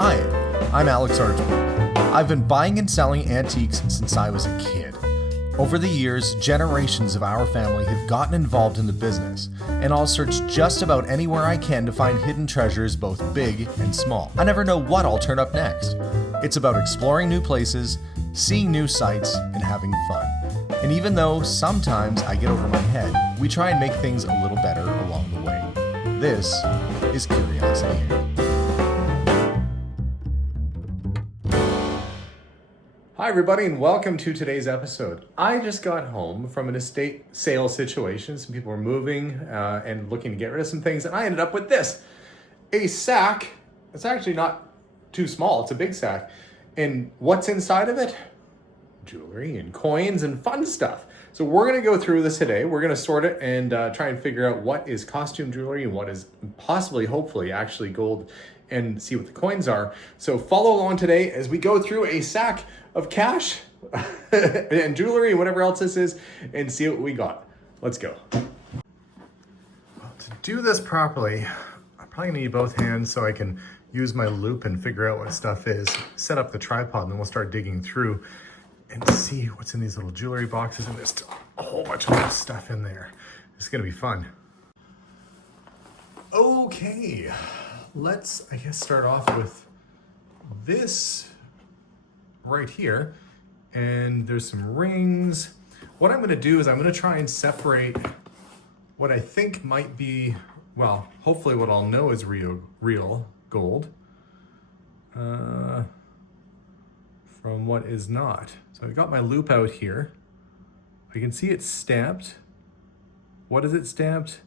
Hi, I'm Alex Archman. I've been buying and selling antiques since I was a kid. Over the years, generations of our family have gotten involved in the business, and I'll search just about anywhere I can to find hidden treasures both big and small. I never know what I'll turn up next. It's about exploring new places, seeing new sights, and having fun. And even though sometimes I get over my head, we try and make things a little better along the way. This is Curiosity. Hi everybody and welcome to today's episode. I just got home from an estate sale situation. Some people were moving and looking to get rid of some things, and I ended up with this. A sack. It's actually not too small, it's a big sack. And what's inside of it? Jewelry and coins and fun stuff. So we're gonna go through this today. We're gonna sort it and try and figure out what is costume jewelry and what is possibly, hopefully, actually gold, and see what the coins are. So follow along today as we go through a sack of cash and jewelry and whatever else this is and see what we got. Let's go. Well, to do this properly, I'm probably gonna need both hands so I can use my loop and figure out what stuff is. Set up the tripod and then we'll start digging through and see what's in these little jewelry boxes, and there's a whole bunch of stuff in there. It's gonna be fun. Okay, let's, I guess, start off with this right here. And there's some rings. What I'm gonna do is I'm gonna try and separate what I think might be, well, hopefully what I'll know is real gold from what is not. So I've got my loop out here. I can see it's stamped. What is it stamped?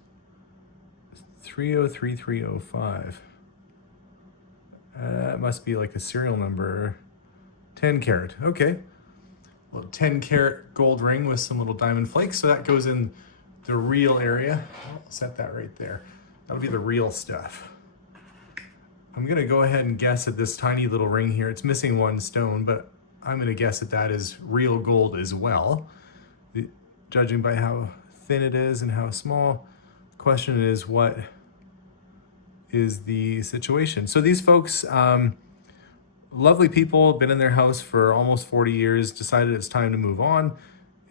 303305. It must be like a serial number. 10 karat, okay. A little 10 karat gold ring with some little diamond flakes. So that goes in the real area. I'll set that right there. That'll be the real stuff. I'm gonna go ahead and guess at this tiny little ring here. It's missing one stone, but I'm gonna guess that that is real gold as well. Judging by how thin it is and how small. The question is, what is the situation? So these folks, lovely people, been in their house for almost 40 years, decided it's time to move on,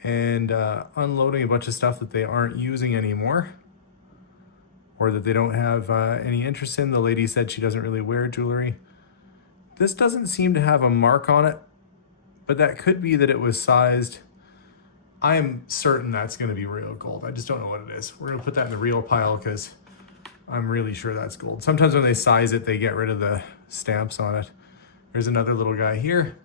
and unloading a bunch of stuff that they aren't using anymore, or that they don't have any interest in. The lady said she doesn't really wear jewelry. This doesn't seem to have a mark on it, but that could be that it was sized. I am certain that's gonna be real gold. I just don't know what it is. We're gonna put that in the real pile because I'm really sure that's gold. Sometimes when they size it, they get rid of the stamps on it. There's another little guy here.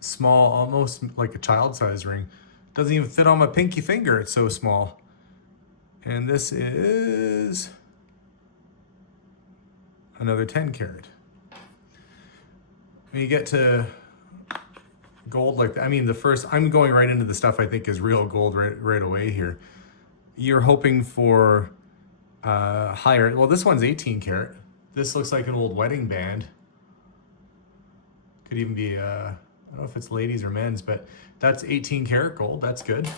Small, almost like a child-sized ring. Doesn't even fit on my pinky finger, it's so small. And this is another 10 karat. When you get to gold like that, I mean, I'm going right into the stuff I think is real gold right away here. You're hoping for higher, well, this one's 18 karat. This looks like an old wedding band. Could even be, I don't know if it's ladies or men's, but that's 18 karat gold, that's good.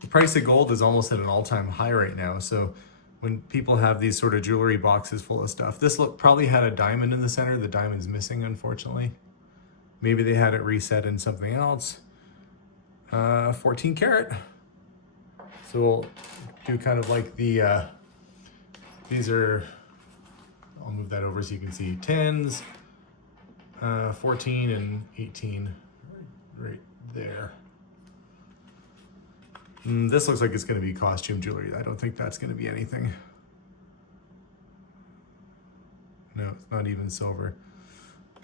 The price of gold is almost at an all-time high right now. So when people have these sort of jewelry boxes full of stuff, this probably had a diamond in the center. The diamond's missing, unfortunately. Maybe they had it reset in something else. 14 karat. So we'll do kind of like the, these are, I'll move that over so you can see 10s, 14 and 18 right there. This looks like it's going to be costume jewelry. I don't think that's going to be anything. No, it's not even silver.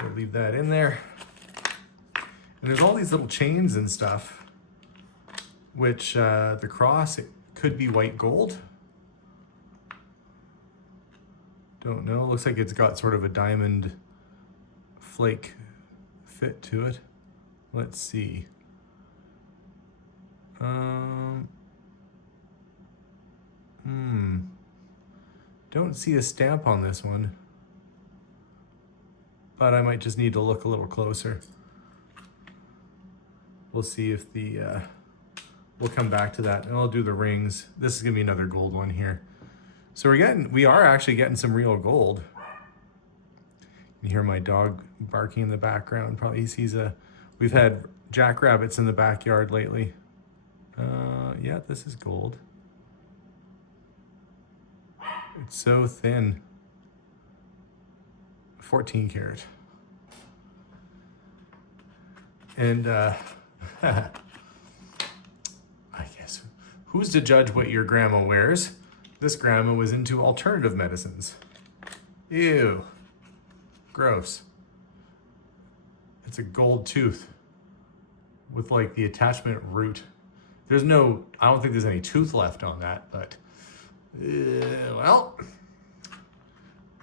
We'll leave that in there. And there's all these little chains and stuff, which the cross, it could be white gold. Don't know. Looks like it's got sort of a diamond flake fit to it. Let's see. Don't see a stamp on this one, but I might just need to look a little closer. We'll see if we'll come back to that, and I'll do the rings. This is gonna be another gold one here. So we are actually getting some real gold. You hear my dog barking in the background. Probably he sees we've had jackrabbits in the backyard lately. Yeah, this is gold. It's so thin. 14 karat. And I guess, who's to judge what your grandma wears? This grandma was into alternative medicines. Ew. Gross. It's a gold tooth with like the attachment root. There's no, I don't think there's any tooth left on that, but well,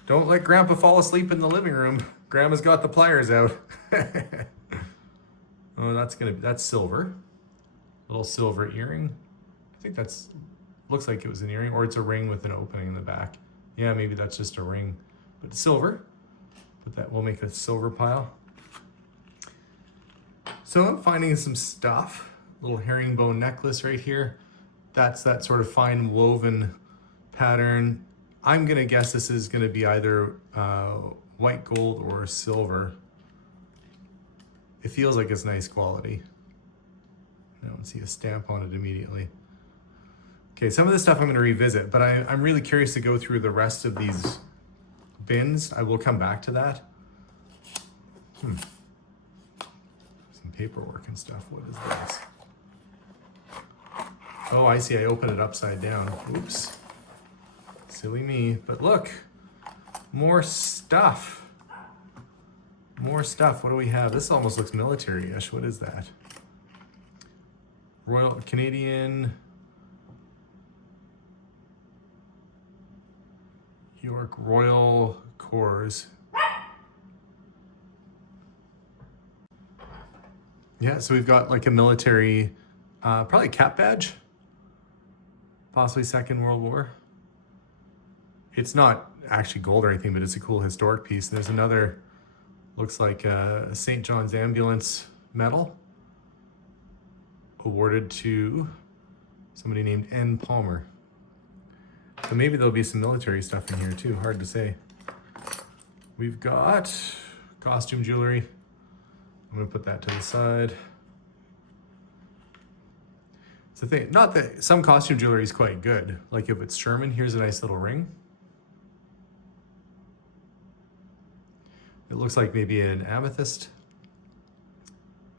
don't let Grandpa fall asleep in the living room. Grandma's got the pliers out. Oh, that's silver. Little silver earring. I think looks like it was an earring, or it's a ring with an opening in the back. Yeah, maybe that's just a ring, but silver. But that will make a silver pile. So I'm finding some stuff. Little herringbone necklace right here. That's that sort of fine woven pattern. I'm gonna guess this is gonna be either white gold or silver. It feels like it's nice quality. I don't see a stamp on it immediately. Okay, some of this stuff I'm gonna revisit, but I'm really curious to go through the rest of these bins. I will come back to that. Some paperwork and stuff. What is this? Oh, I see. I opened it upside down. Oops. Silly me. But look, more stuff. More stuff. What do we have? This almost looks military-ish. What is that? Royal Canadian York Royal Corps. Yeah, so we've got like a military, probably a cap badge, possibly Second World War. It's not actually gold or anything, but it's a cool historic piece. There's another, looks like a St. John's Ambulance medal awarded to somebody named N. Palmer. So maybe there'll be some military stuff in here too, hard to say. We've got costume jewelry. I'm gonna put that to the side. It's the thing, not that some costume jewelry is quite good. Like if it's Sherman, here's a nice little ring. It looks like maybe an amethyst.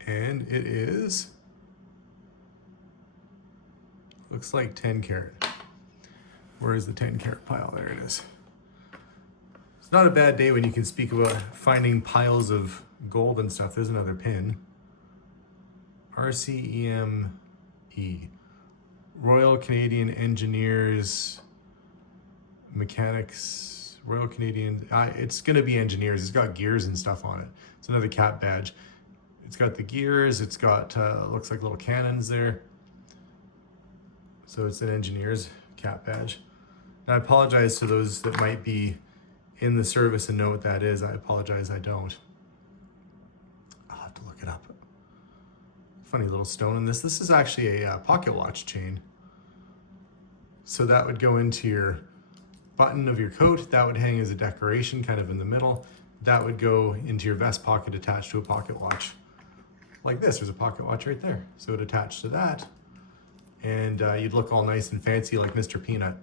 And it is, looks like 10 karat. Where is the 10 karat pile? There it is. It's not a bad day when you can speak about finding piles of gold and stuff. There's another pin. RCEME. Royal Canadian Engineers Mechanics. Royal Canadian, it's gonna be engineers. It's got gears and stuff on it. It's another cap badge. It's got the gears. It's got, looks like little cannons there. So it's an engineer's cap badge. And I apologize to those that might be in the service and know what that is. I apologize, I don't. I'll have to look it up. Funny little stone in this. This is actually a pocket watch chain. So that would go into your button of your coat. That would hang as a decoration kind of in the middle. That would go into your vest pocket attached to a pocket watch. Like this, there's a pocket watch right there. So it attached to that. And you'd look all nice and fancy like Mr. Peanut.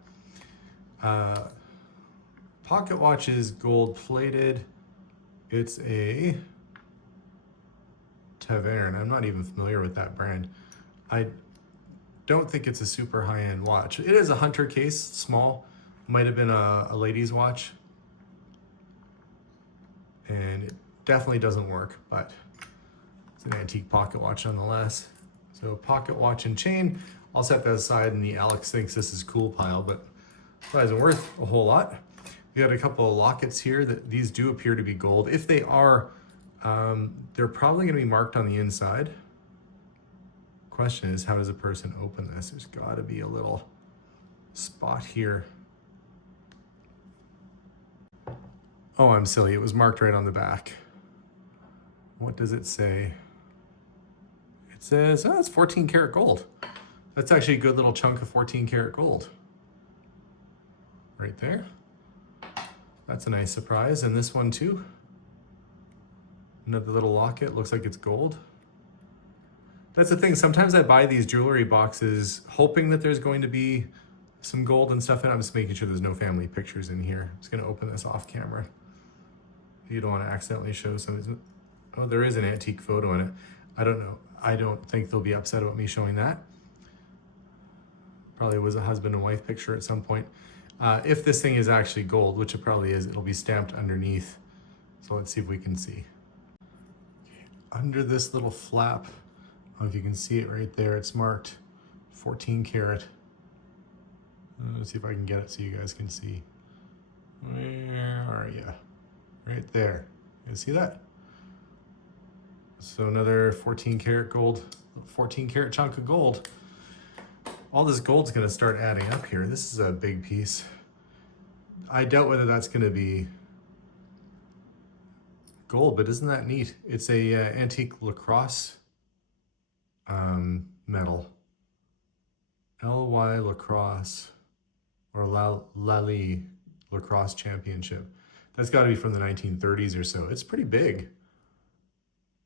Pocket watch is gold plated. It's a Taverne. I'm not even familiar with that brand. I don't think it's a super high-end watch. It is a hunter case, small. Might have been a lady's watch. And it definitely doesn't work, but it's an antique pocket watch nonetheless. So pocket watch and chain. I'll set that aside in the Alex thinks this is cool pile, but it isn't worth a whole lot. We got a couple of lockets here that these do appear to be gold. If they are, they're probably gonna be marked on the inside. Question is, how does a person open this? There's gotta be a little spot here. Oh, I'm silly, it was marked right on the back. What does it say? It says, oh, it's 14 karat gold. That's actually a good little chunk of 14 karat gold. Right there. That's a nice surprise. And this one too. Another little locket, looks like it's gold. That's the thing, sometimes I buy these jewelry boxes hoping that there's going to be some gold and stuff, and I'm just making sure there's no family pictures in here. I'm just gonna open this off camera. You don't want to accidentally show some. Oh, there is an antique photo in it. I don't know. I don't think they'll be upset about me showing that. Probably was a husband and wife picture at some point. If this thing is actually gold, which it probably is, it'll be stamped underneath. So let's see if we can see. Under this little flap, I don't know if you can see it right there, it's marked 14 karat. Let's see if I can get it so you guys can see. Where are you? Right there. You see that? So another 14 karat gold, 14 karat chunk of gold. All this gold's gonna start adding up here. This is a big piece. I doubt whether that's gonna be gold, but isn't that neat? It's a antique lacrosse medal. LY Lacrosse or Lally Lacrosse Championship. That's got to be from the 1930s or so. It's pretty big,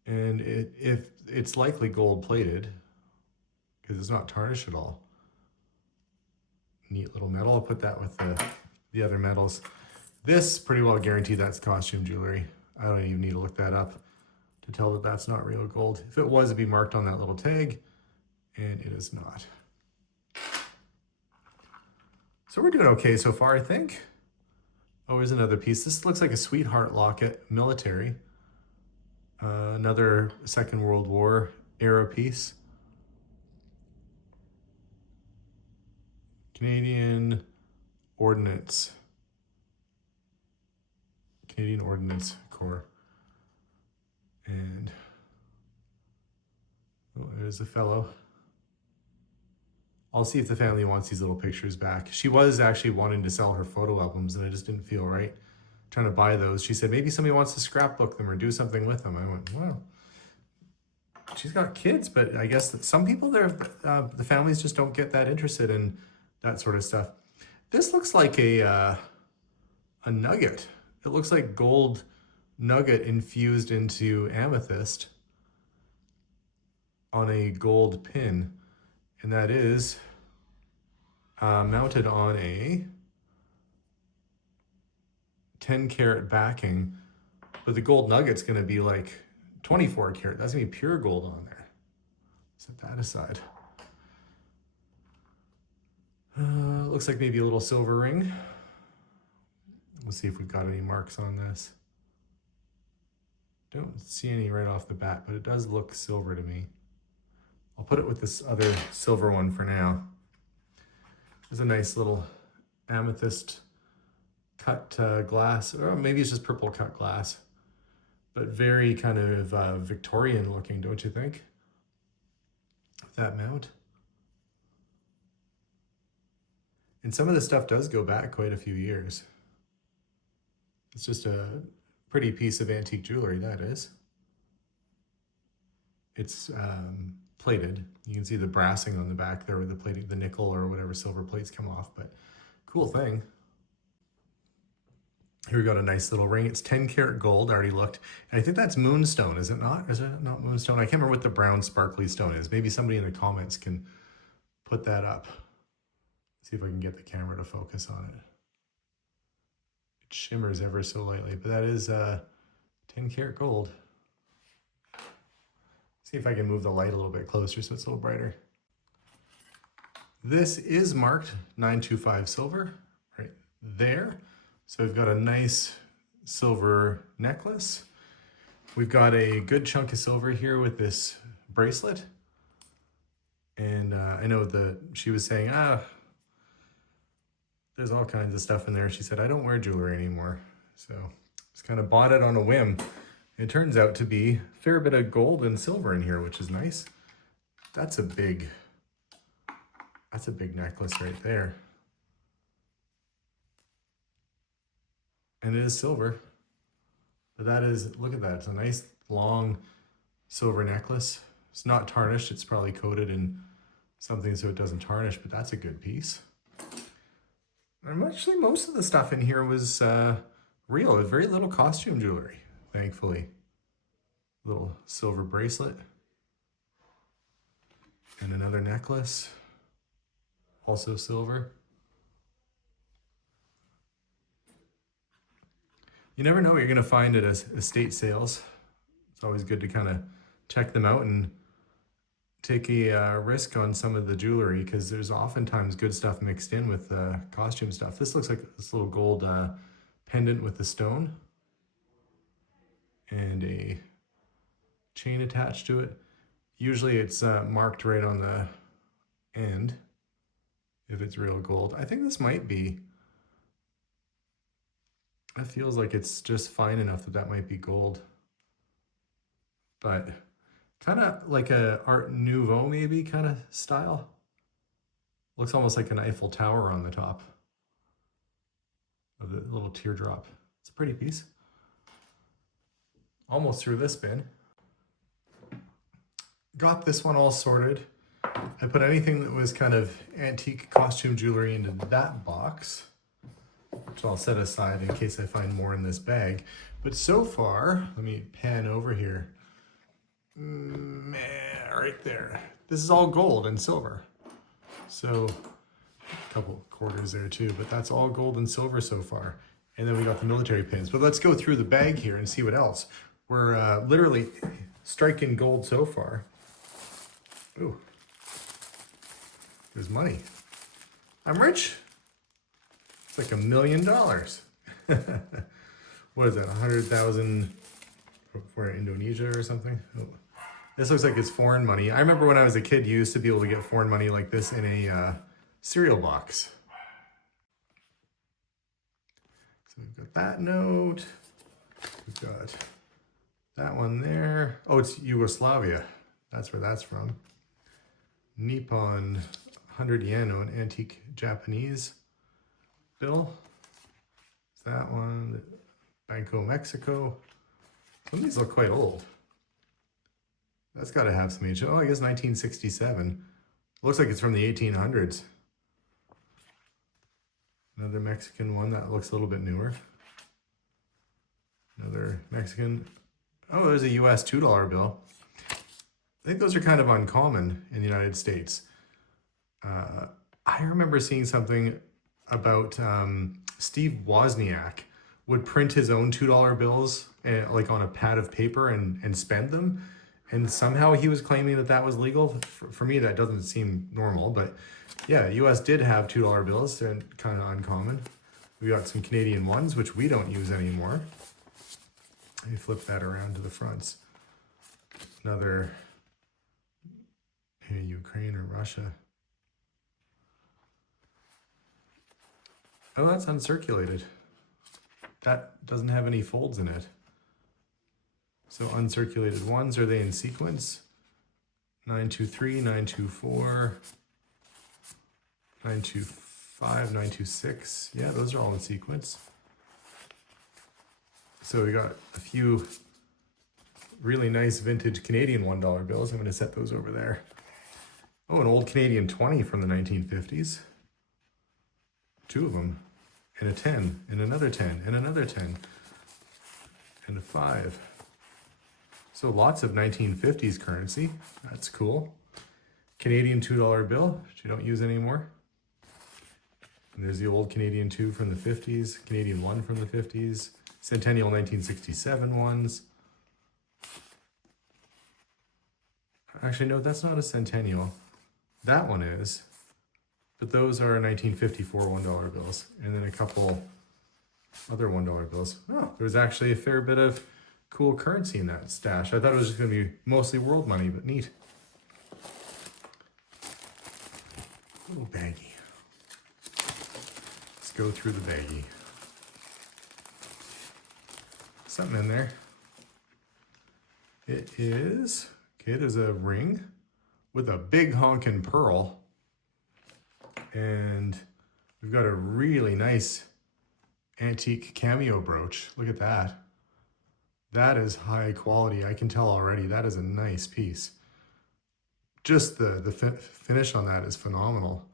and if it's likely gold plated because it's not tarnished at all. Neat little medal. I'll put that with the other medals. This pretty well guaranteed that's costume jewelry. I don't even need to look that up to tell that that's not real gold. If it was, it'd be marked on that little tag, and it is not. So we're doing okay so far, I think. Oh, here's another piece. This looks like a sweetheart locket, military. Another Second World War era piece. Canadian Ordnance. Canadian Ordnance Corps. And oh, there's a fellow. I'll see if the family wants these little pictures back. She was actually wanting to sell her photo albums and I just didn't feel right trying to buy those. She said, maybe somebody wants to scrapbook them or do something with them. I went, well, she's got kids, but I guess that some people there, the families just don't get that interested in that sort of stuff. This looks like a nugget. It looks like gold nugget infused into amethyst on a gold pin. And that is mounted on a 10 karat backing, but the gold nugget's gonna be like 24 karat. That's gonna be pure gold on there. Set that aside. Looks like maybe a little silver ring. We'll see if we've got any marks on this. Don't see any right off the bat, but it does look silver to me. I'll put it with this other silver one for now. There's a nice little amethyst cut glass, or maybe it's just purple cut glass, but very kind of Victorian looking, don't you think? That mount. And some of the stuff does go back quite a few years. It's just a pretty piece of antique jewelry, that is. It's plated. You can see the brassing on the back there where the plating, the nickel or whatever silver plates come off, but cool thing. Here we got a nice little ring. It's 10 karat gold. I already looked. And I think that's moonstone, is it not? Is it not moonstone? I can't remember what the brown sparkly stone is. Maybe somebody in the comments can put that up. See if I can get the camera to focus on it. It shimmers ever so lightly, but that is 10 karat gold. See if I can move the light a little bit closer so it's a little brighter. This is marked 925 silver right there. So we've got a nice silver necklace. We've got a good chunk of silver here with this bracelet. And I know that she was saying, there's all kinds of stuff in there. She said, I don't wear jewelry anymore. So just kind of bought it on a whim. It turns out to be a fair bit of gold and silver in here, which is nice. That's a big necklace right there. And it is silver. But that is, look at that. It's a nice long silver necklace. It's not tarnished. It's probably coated in something so it doesn't tarnish, but that's a good piece. And actually, most of the stuff in here was real. Very little costume jewelry, thankfully. Little silver bracelet. And another necklace, also silver. You never know what you're gonna find at estate sales. It's always good to kind of check them out and take a risk on some of the jewelry, because there's oftentimes good stuff mixed in with costume stuff. This looks like this little gold pendant with the stone and a chain attached to it. Usually it's marked right on the end if it's real gold. I think this might be. It feels like it's just fine enough that that might be gold. But kind of like a Art Nouveau maybe kind of style. Looks almost like an Eiffel Tower on the top of the little teardrop. It's a pretty piece. Almost through this bin. Got this one all sorted. I put anything that was kind of antique costume jewelry into that box, which I'll set aside in case I find more in this bag. But so far, let me pan over here. Right there. This is all gold and silver. So a couple quarters there too, but that's all gold and silver so far. And then we got the military pins. But let's go through the bag here and see what else. We're literally striking gold so far. Ooh, there's money. I'm rich. It's like $1 million. What is that, 100,000 for Indonesia or something? Oh. This looks like it's foreign money. I remember when I was a kid, you used to be able to get foreign money like this in a cereal box. So we've got that note. We've got that one there. Oh, it's Yugoslavia. That's where that's from. Nippon 100 yen on antique Japanese bill. It's that one. Banco Mexico. Some of these look quite old. That's got to have some age. Oh, I guess 1967. Looks like it's from the 1800s. Another Mexican one that looks a little bit newer. Another Mexican. Oh, there's a US $2 bill. I think those are kind of uncommon in the United States. I remember seeing something about Steve Wozniak would print his own $2 bills like on a pad of paper and spend them. And somehow he was claiming that that was legal. For me, that doesn't seem normal, but yeah, US did have $2 bills. They're kind of uncommon. We got some Canadian ones, which we don't use anymore. Let me flip that around to the fronts. Another Ukraine or Russia. Oh, that's uncirculated. That doesn't have any folds in it. So uncirculated ones, are they in sequence? 923, 924, 925, 926. Yeah, those are all in sequence. So we got a few really nice vintage Canadian $1 bills. I'm going to set those over there. Oh, an old Canadian 20 from the 1950s. Two of them. And a 10, and another 10, and another 10, and a 5. So lots of 1950s currency. That's cool. Canadian $2 bill, which you don't use anymore. And there's the old Canadian 2 from the 50s, Canadian 1 from the 50s, Centennial 1967 ones. Actually, no, that's not a Centennial. That one is. But those are 1954 $1 bills. And then a couple other $1 bills. Oh, there was actually a fair bit of cool currency in that stash. I thought it was just going to be mostly world money, but neat. Little baggie. Let's go through the baggie. Something in there. It is, okay, there's a ring with a big honkin' pearl. And we've got a really nice antique cameo brooch. Look at that. That is high quality. I can tell already. That is a nice piece. Just the finish on that is phenomenal.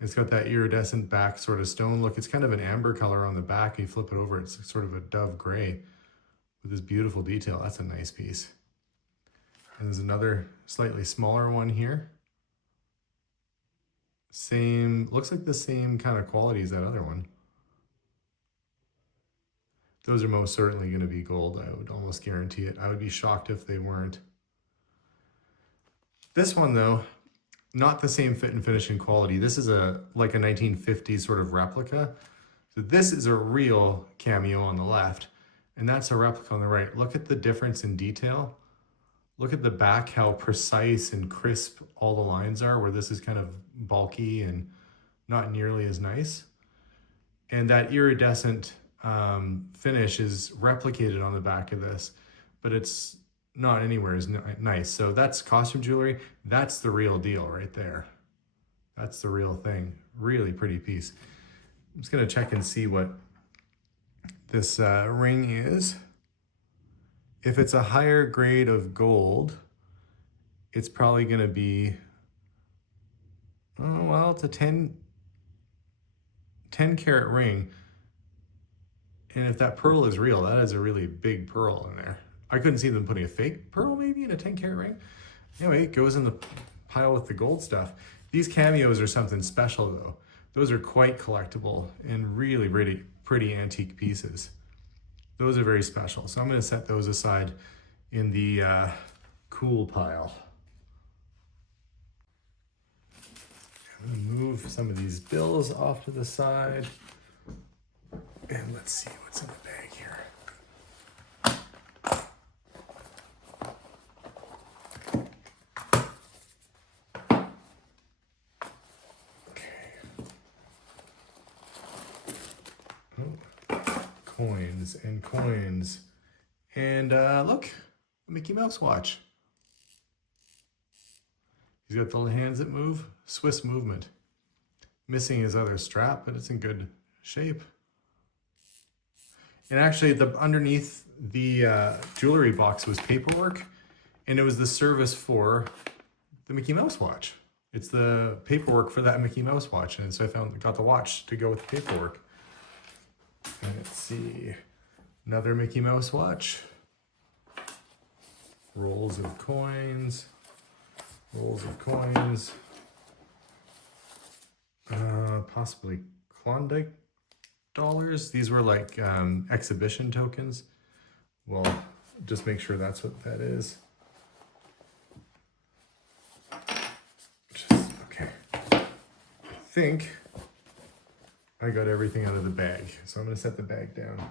It's got that iridescent back sort of stone look. It's kind of an amber color on the back. You flip it over, it's sort of a dove gray with this beautiful detail. That's a nice piece. And there's another slightly smaller one here. Same, looks like the same kind of quality as that other one. Those are most certainly going to be gold. I would almost guarantee it. I would be shocked if they weren't. This one though, not the same fit and finish and quality. This is like a 1950s sort of replica. So this is a real cameo on the left, and that's a replica on the right. Look at the difference in detail. Look at the back, how precise and crisp all the lines are, where this is kind of bulky and not nearly as nice. And that iridescent finish is replicated on the back of this, but it's not anywhere as nice. So that's costume jewelry. That's the real deal right there. That's the real thing. Really pretty piece. I'm just gonna check and see what this ring is. If it's a higher grade of gold, it's probably gonna be, oh, well, it's a 10 carat ring. And if that pearl is real, that is a really big pearl in there. I couldn't see them putting a fake pearl maybe in a 10 carat ring. Anyway, it goes in the pile with the gold stuff. These cameos are something special though. Those are quite collectible and really pretty antique pieces. Those are very special. So I'm gonna set those aside in the cool pile. I'm gonna move some of these bills off to the side. And let's see what's in the bag here. Okay. Oh, coins and coins. And look, a Mickey Mouse watch. He's got the little hands that move, Swiss movement. Missing his other strap, but it's in good shape. And actually, underneath the jewelry box was paperwork, and it was the service for the Mickey Mouse watch. It's the paperwork for that Mickey Mouse watch, and so I got the watch to go with the paperwork. And let's see, another Mickey Mouse watch. Rolls of coins, rolls of coins. Possibly Klondike dollars. These were like exhibition tokens. Well, just make sure that's what that is. Okay. I think I got everything out of the bag. So I'm gonna set the bag down.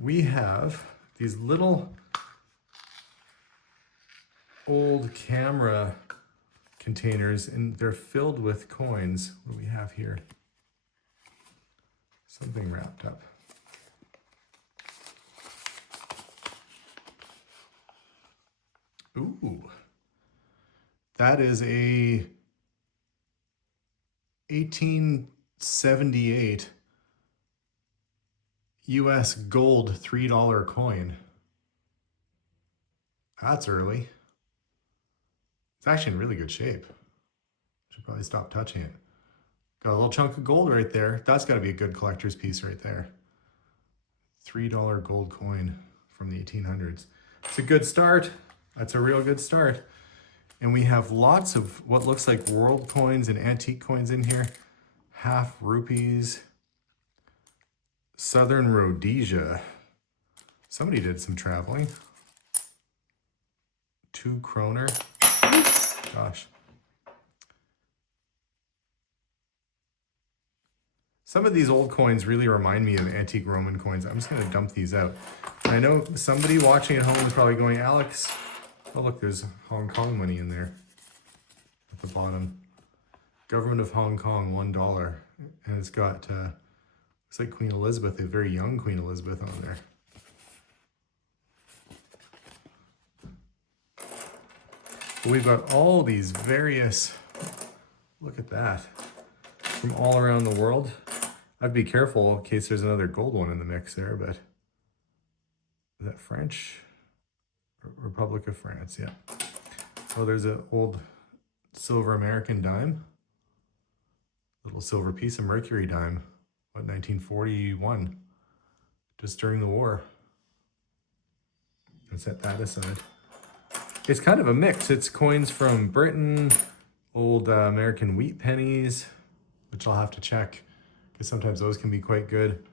We have these little old camera containers, and they're filled with coins. What do we have here? Something wrapped up. Ooh, that is a 1878 US gold $3 coin. That's early. It's actually in really good shape. Should probably stop touching it. Got a little chunk of gold right there. That's got to be a good collector's piece right there. $3 gold coin from the 1800s. It's a good start. That's a real good start. And we have lots of what looks like world coins and antique coins in here. Half rupees. Southern Rhodesia. Somebody did some traveling. 2 kroner. Gosh. Some of these old coins really remind me of antique Roman coins. I'm just going to dump these out. I know somebody watching at home is probably going, Alex, oh look, there's Hong Kong money in there at the bottom. Government of Hong Kong, $1. And it's got, looks like Queen Elizabeth, a very young Queen Elizabeth on there. But we've got all these various, look at that, from all around the world. I'd be careful in case there's another gold one in the mix there, but is that French? Republic of France, yeah. Oh, there's an old silver American dime. Little silver piece of Mercury dime, what, 1941, just during the war. Let's set that aside. It's kind of a mix. It's coins from Britain, old American wheat pennies, which I'll have to check because sometimes those can be quite good.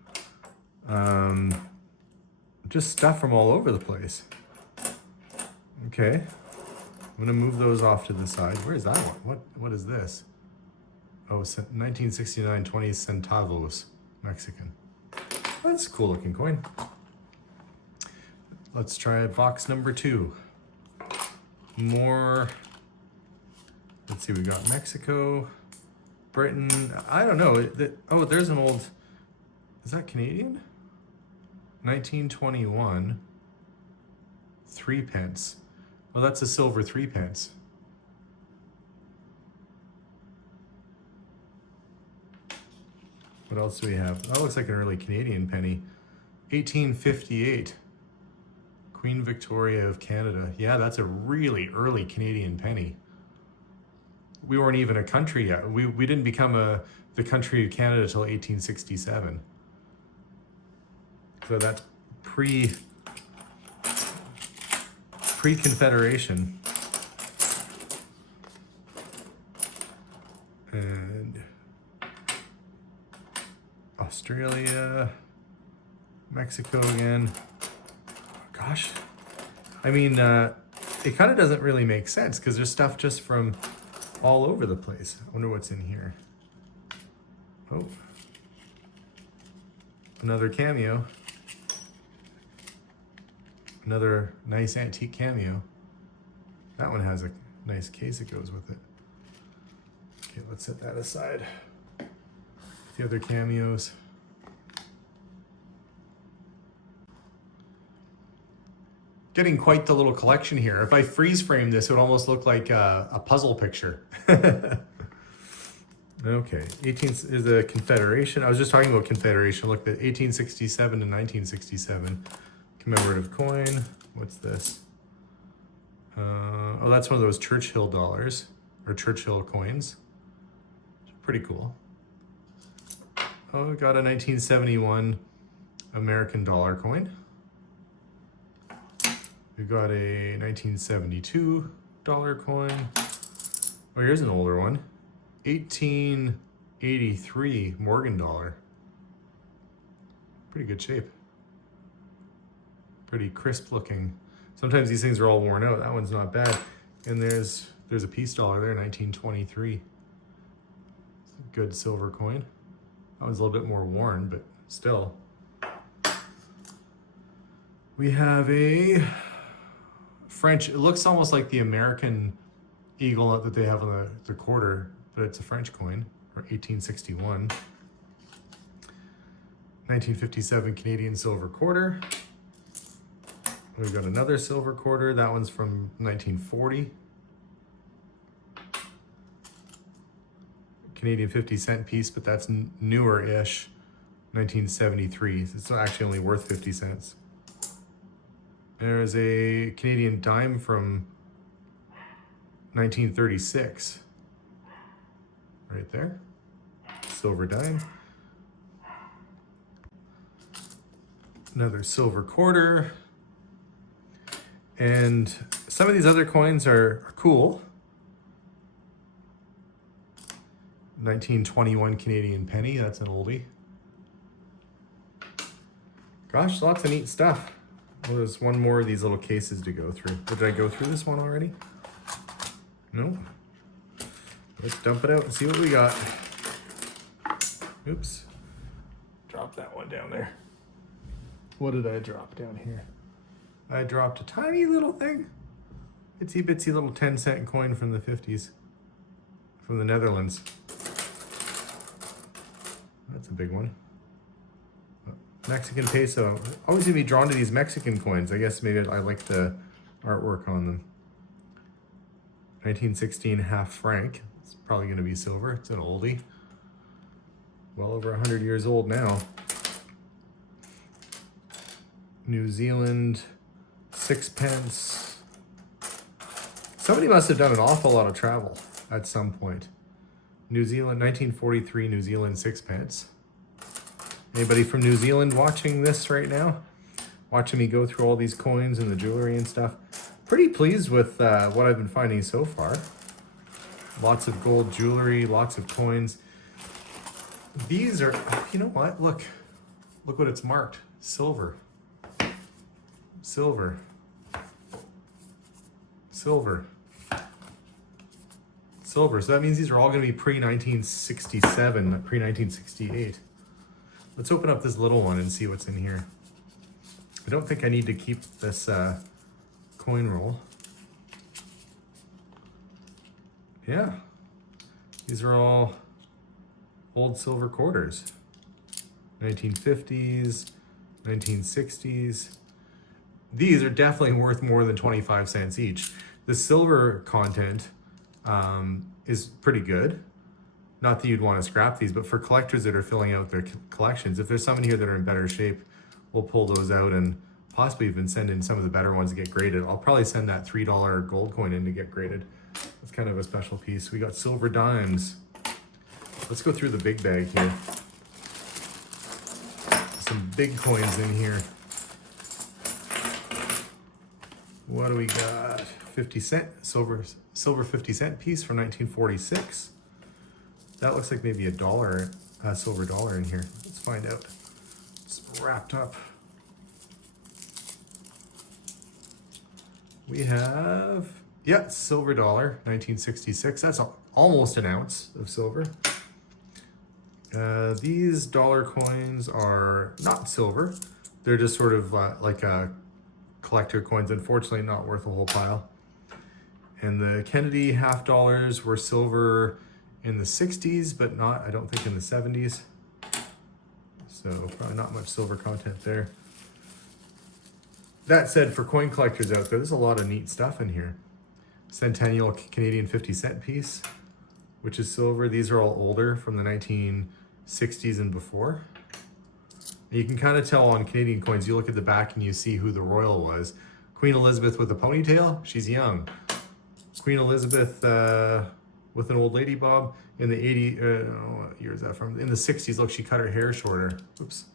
Just stuff from all over the place. Okay, I'm gonna move those off to the side. Where's that one? What is this? Oh, 1969 20 centavos, Mexican. That's a cool looking coin. Let's try box number 2. More, let's see, we got Mexico, Britain, I don't know. Oh, there's an old, is that Canadian? 1921, 3 pence. Well, that's a silver 3 pence. What else do we have? That looks like an early Canadian penny. 1858. Queen Victoria of Canada. Yeah, that's a really early Canadian penny. We weren't even a country yet. We didn't become the country of Canada till 1867. So that's pre-Confederation. And Australia, Mexico again. Gosh, I mean, it kind of doesn't really make sense because there's stuff just from all over the place. I wonder what's in here. Oh, another cameo. Another nice antique cameo. That one has a nice case that goes with it. Okay, let's set that aside. The other cameos. Getting quite the little collection here. If I freeze frame this, it would almost look like a puzzle picture. Okay, 18th is a Confederation. I was just talking about Confederation. Look, the 1867 to 1967 commemorative coin. What's this? Oh, that's one of those Churchill dollars or Churchill coins. Pretty cool. Oh, we got a 1971 American dollar coin. We've got a 1972 dollar coin. Oh, here's an older one. 1883 Morgan dollar. Pretty good shape. Pretty crisp looking. Sometimes these things are all worn out. That one's not bad. And there's a peace dollar there, 1923. Good silver coin. That one's a little bit more worn, but still. We have a French, it looks almost like the American eagle that they have on the quarter, but it's a French coin, or 1861. 1957 Canadian silver quarter. We've got another silver quarter. That one's from 1940. Canadian 50-cent piece, but that's newer-ish, 1973. It's not actually only worth 50 cents. There's a Canadian dime from 1936. Right there. Silver dime. Another silver quarter. And some of these other coins are cool. 1921 Canadian penny, that's an oldie. Gosh, lots of neat stuff. Well, there's one more of these little cases to go through. Did I go through this one already? No. Let's dump it out and see what we got. Oops. Drop that one down there. What did I drop down here? I dropped a tiny little thing. Itsy bitsy little 10-cent coin from the 50s. From the Netherlands. That's a big one. Mexican peso. I'm always gonna be drawn to these Mexican coins. I guess maybe I like the artwork on them. 1916 half franc. It's probably gonna be silver. It's an oldie. Well over 100 years old now. New Zealand 6 pence. Somebody must have done an awful lot of travel at some point. New Zealand, 1943 New Zealand 6 pence. Anybody from New Zealand watching this right now? Watching me go through all these coins and the jewelry and stuff. pretty pleased with what I've been finding so far. Lots of gold jewelry, lots of coins. These are, you know what? Look what it's marked. Silver. Silver. Silver. Silver. So that means these are all going to be pre-1967, pre-1968. Let's open up this little one and see what's in here. I don't think I need to keep this coin roll. Yeah. These are all old silver quarters. 1950s, 1960s. These are definitely worth more than 25 cents each. The silver content is pretty good. Not that you'd want to scrap these, but for collectors that are filling out their collections, if there's some in here that are in better shape, we'll pull those out and possibly even send in some of the better ones to get graded. I'll probably send that $3 gold coin in to get graded. That's kind of a special piece. We got silver dimes. Let's go through the big bag here. Some big coins in here. What do we got? 50 cent, silver 50 cent piece from 1946. That looks like maybe a silver dollar in here. Let's find out. It's wrapped up. We have, yeah, silver dollar, 1966. That's almost an ounce of silver. These dollar coins are not silver. They're just sort of like collector coins, unfortunately not worth a whole pile. And the Kennedy half dollars were silver in the 60s, but not, I don't think, in the 70s. So probably not much silver content there. That said, for coin collectors out there, there's a lot of neat stuff in here. Centennial Canadian 50 cent piece, which is silver. These are all older, from the 1960s and before. And you can kind of tell on Canadian coins, you look at the back and you see who the royal was. Queen Elizabeth with a ponytail, she's young. Queen Elizabeth with an old lady bob in the 80s, what year is that from? In the 60s, look, she cut her hair shorter. Oops.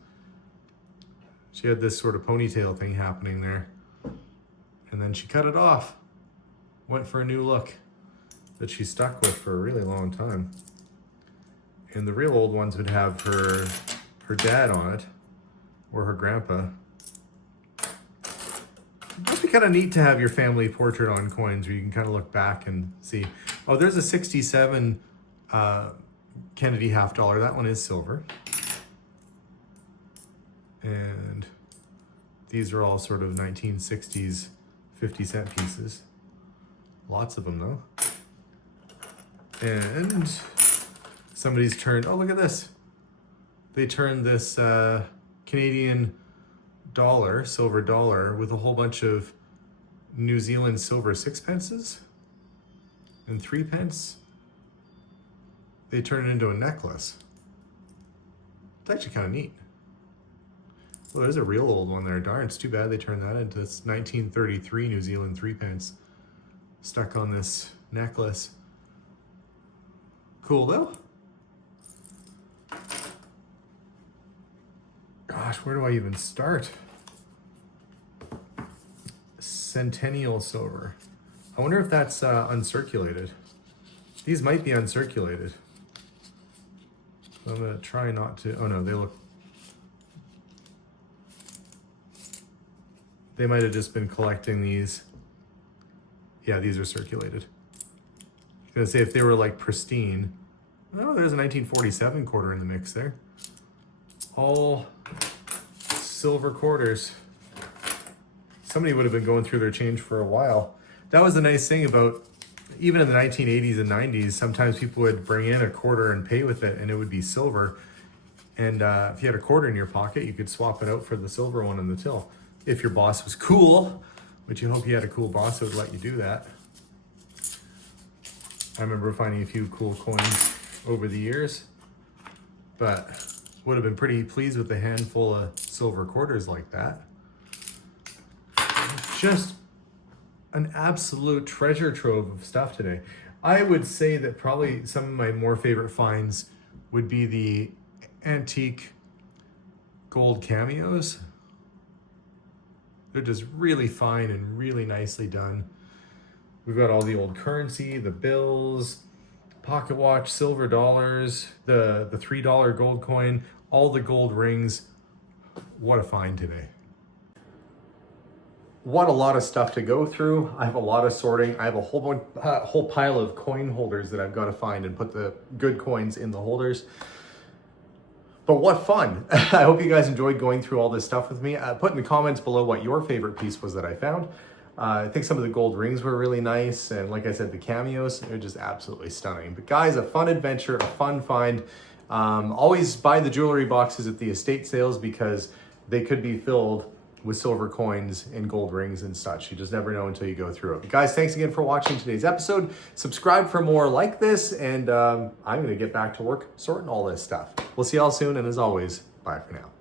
She had this sort of ponytail thing happening there. And then she cut it off. Went for a new look that she stuck with for a really long time. And the real old ones would have her dad on it, or her grandpa. It must be kind of neat to have your family portrait on coins where you can kind of look back and see. Oh, there's a 67 Kennedy half dollar. That one is silver. And these are all sort of 1960s 50 cent pieces. Lots of them though. And somebody's turned, oh, look at this. They turned this Canadian dollar, silver dollar, with a whole bunch of New Zealand silver sixpences and 3 pence. They turn it into a necklace. It's actually kind of neat. Well, there's a real old one there. Darn, it's too bad they turned that into this 1933 New Zealand 3 pence stuck on this necklace. Cool though. Gosh, where do I even start? Centennial silver. I wonder if that's uncirculated. These might be uncirculated. I'm gonna try not to, oh no, they might have just been collecting these. Yeah, these are circulated. I was gonna say if they were like pristine. Oh, there's a 1947 quarter in the mix there. All silver quarters. Somebody would have been going through their change for a while. That was the nice thing about, even in the 1980s and 90s, sometimes people would bring in a quarter and pay with it and it would be silver. And if you had a quarter in your pocket, you could swap it out for the silver one in the till. If your boss was cool, which you hope you had a cool boss that would let you do that. I remember finding a few cool coins over the years, but would have been pretty pleased with a handful of silver quarters like that. Just an absolute treasure trove of stuff today. I would say that probably some of my more favorite finds would be the antique gold cameos. They're just really fine and really nicely done. We've got all the old currency, the bills, pocket watch, silver dollars, the $3 gold coin, all the gold rings. What a find today. What a lot of stuff to go through. I have a lot of sorting. I have a whole pile of coin holders that I've got to find and put the good coins in the holders. But what fun. I hope you guys enjoyed going through all this stuff with me. Put in the comments below what your favorite piece was that I found. I think some of the gold rings were really nice. And like I said, the cameos, they're just absolutely stunning. But guys, a fun adventure, a fun find. Always buy the jewelry boxes at the estate sales because they could be filled with silver coins and gold rings and such. You just never know until you go through it. But guys, thanks again for watching today's episode. Subscribe for more like this, and I'm gonna get back to work sorting all this stuff. We'll see y'all soon, and as always, bye for now.